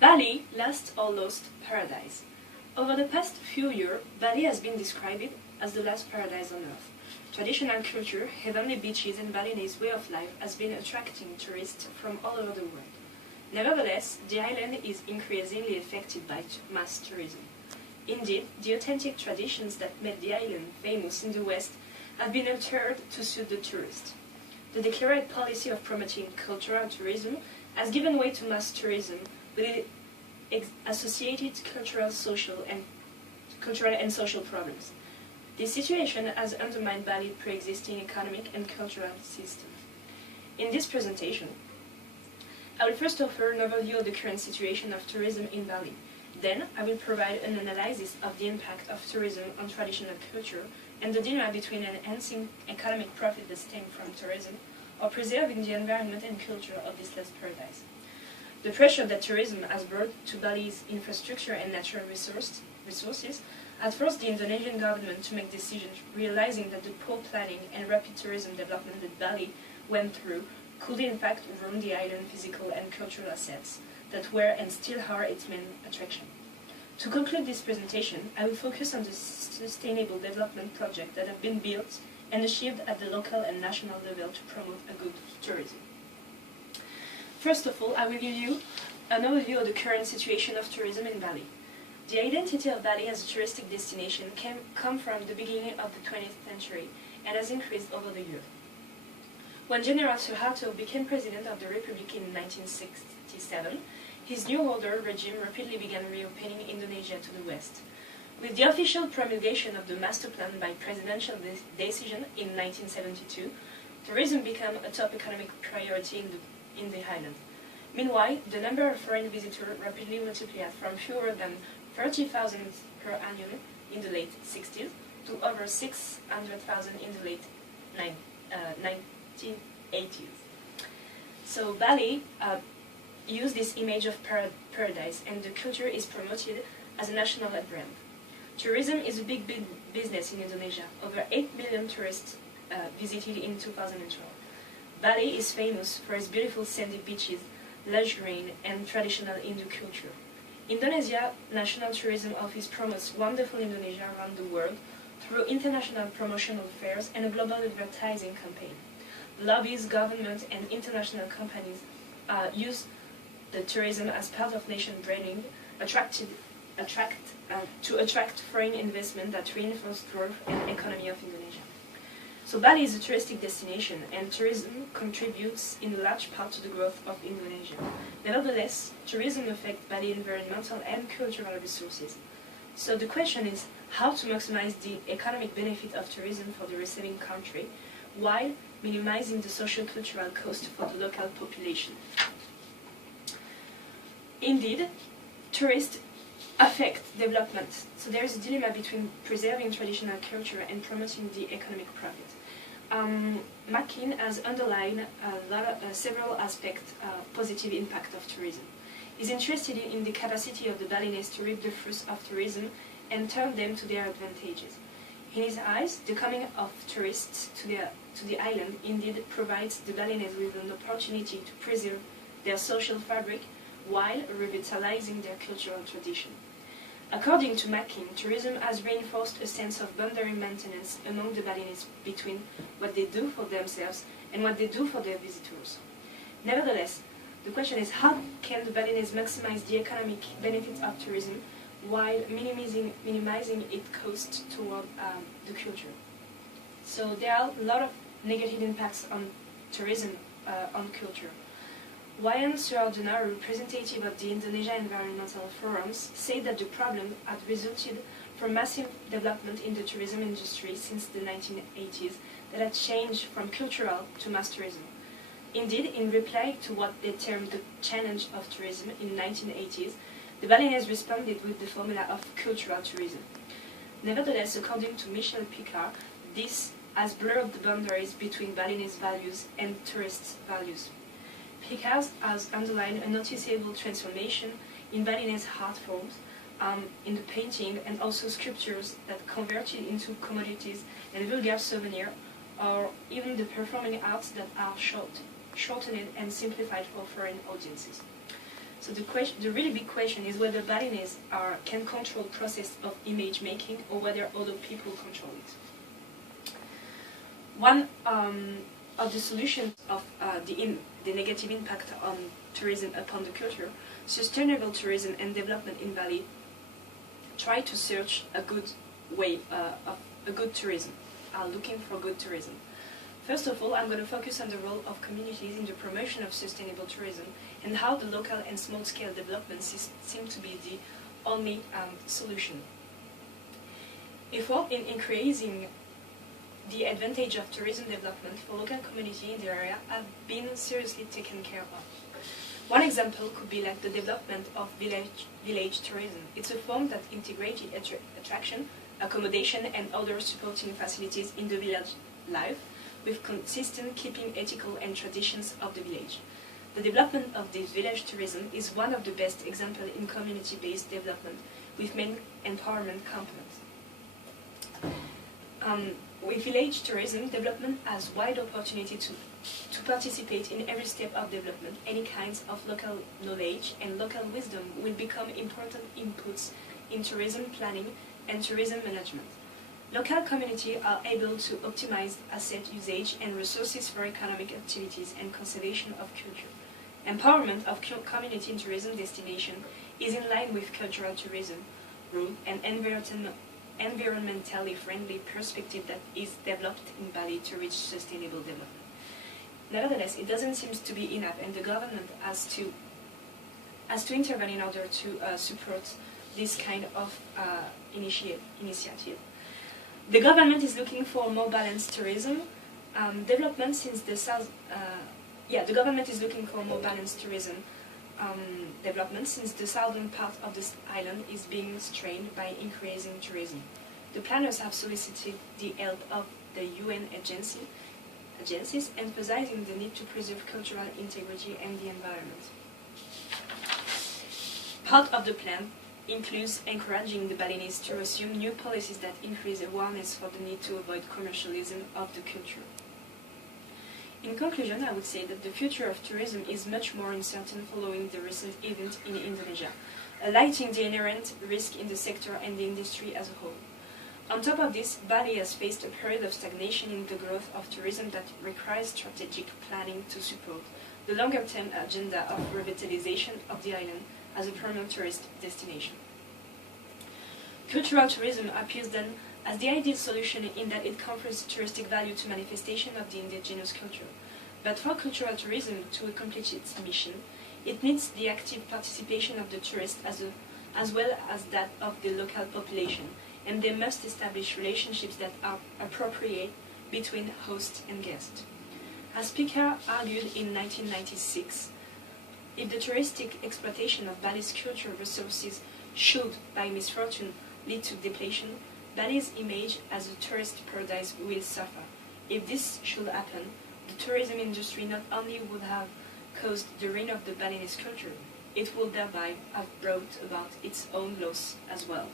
Bali, lost or lost paradise. Over the past few years, Bali has been described as the last paradise on earth. Traditional culture, heavenly beaches and Balinese way of life has been attracting tourists from all over the world. Nevertheless, the island is increasingly affected by mass tourism. Indeed, the authentic traditions that made the island famous in the West have been altered to suit the tourist. The declared policy of promoting cultural tourism has given way to mass tourism with its associated cultural and social problems. This situation has undermined Bali's pre-existing economic and cultural system. In this presentation, I will first offer an overview of the current situation of tourism in Bali. Then, I will provide an analysis of the impact of tourism on traditional culture and the dilemma between enhancing economic profit that stem from tourism or preserving the environment and culture of this last paradise. The pressure that tourism has brought to Bali's infrastructure and natural resources had forced the Indonesian government to make decisions, realizing that the poor planning and rapid tourism development that Bali went through could in fact ruin the island's physical and cultural assets that were and still are its main attraction. To conclude this presentation, I will focus on the sustainable development projects that have been built and achieved at the local and national level to promote a good tourism. First of all, I will give you an overview of the current situation of tourism in Bali. The identity of Bali as a touristic destination come from the beginning of the 20th century and has increased over the years. When General Suharto became president of the Republic in 1967, his New Order regime rapidly began reopening Indonesia to the west. With the official promulgation of the master plan by presidential decision in 1972, tourism became a top economic priority in the island. Meanwhile, the number of foreign visitors rapidly multiplied from fewer than 30,000 per annum in the late 60s to over 600,000 in the late 1980s. So Bali used this image of paradise, and the culture is promoted as a national brand. Tourism is a big business in Indonesia. Over 8 million tourists visited in 2012. Bali is famous for its beautiful sandy beaches, luxury and traditional Hindu culture. Indonesia National Tourism Office promotes wonderful Indonesia around the world through international promotional fairs and a global advertising campaign. Lobbies, government, and international companies use the tourism as part of nation branding to attract foreign investment that reinforce growth and economy of Indonesia. So Bali is a touristic destination, and tourism contributes in large part to the growth of Indonesia. Nevertheless, tourism affects Bali's environmental and cultural resources. So the question is how to maximize the economic benefit of tourism for the receiving country, while minimizing the social-cultural cost for the local population. Indeed, tourists affect development. So there is a dilemma between preserving traditional culture and promoting the economic profit. McKean has underlined several aspects positive impact of tourism. He's interested in the capacity of the Balinese to reap the fruits of tourism and turn them to their advantages. In his eyes, the coming of tourists to the island indeed provides the Balinese with an opportunity to preserve their social fabric while revitalizing their cultural tradition. According to McKean, tourism has reinforced a sense of boundary maintenance among the Balinese between what they do for themselves and what they do for their visitors. Nevertheless, the question is how can the Balinese maximize the economic benefits of tourism while minimizing its cost toward the culture. So there are a lot of negative impacts on tourism on culture. Wayan Suardana, a representative of the Indonesia Environmental Forums, said that the problem had resulted from massive development in the tourism industry since the 1980s that had changed from cultural to mass tourism. Indeed, in reply to what they termed the challenge of tourism in the 1980s, the Balinese responded with the formula of cultural tourism. Nevertheless, according to Michel Picard, this has blurred the boundaries between Balinese values and tourists' values. Picard has underlined a noticeable transformation in Balinese art forms, in the painting and also sculptures that converted into commodities and vulgar souvenirs, or even the performing arts that are shortened and simplified for foreign audiences. So the really big question is whether Balinese can control the process of image making or whether other people control it. One of the solutions of the negative impact on tourism upon the culture, sustainable tourism and development in Bali try to search a good way of a good tourism, are looking for good tourism. First of all, I'm going to focus on the role of communities in the promotion of sustainable tourism and how the local and small-scale developments seem to be the only solution. Effort in increasing the advantage of tourism development for local community in the area have been seriously taken care of. One example could be like the development of village tourism. It's a form that integrated attraction, accommodation and other supporting facilities in the village life, with consistent keeping ethical and traditions of the village. The development of this village tourism is one of the best examples in community-based development with main empowerment components. With village tourism, development has wide opportunity to participate in every step of development. Any kinds of local knowledge and local wisdom will become important inputs in tourism planning and tourism management. Local communities are able to optimize asset usage and resources for economic activities and conservation of culture. Empowerment of community in tourism destination is in line with cultural tourism rule and environmentally friendly perspective that is developed in Bali to reach sustainable development. Nevertheless, it doesn't seem to be enough, and the government has to intervene in order to support this kind of initiative. The government is looking for more balanced tourism development since the south. The government is looking for more balanced tourism development since the southern part of this island is being strained by increasing tourism. The planners have solicited the help of the UN agencies, emphasizing the need to preserve cultural integrity and the environment. Part of the plan includes encouraging the Balinese to assume new policies that increase awareness for the need to avoid commercialism of the culture. In conclusion, I would say that the future of tourism is much more uncertain following the recent event in Indonesia, highlighting the inherent risk in the sector and the industry as a whole. On top of this, Bali has faced a period of stagnation in the growth of tourism that requires strategic planning to support the longer-term agenda of revitalization of the island as a permanent tourist destination. Cultural tourism appears then as the ideal solution in that it confers touristic value to manifestation of the indigenous culture. But for cultural tourism to accomplish its mission, it needs the active participation of the tourist as well as that of the local population, and they must establish relationships that are appropriate between host and guest. As Picard argued in 1996, if the touristic exploitation of Bali's cultural resources should, by misfortune, lead to depletion, Bali's image as a tourist paradise will suffer. If this should happen, the tourism industry not only would have caused the ruin of the Balinese culture, it would thereby have brought about its own loss as well.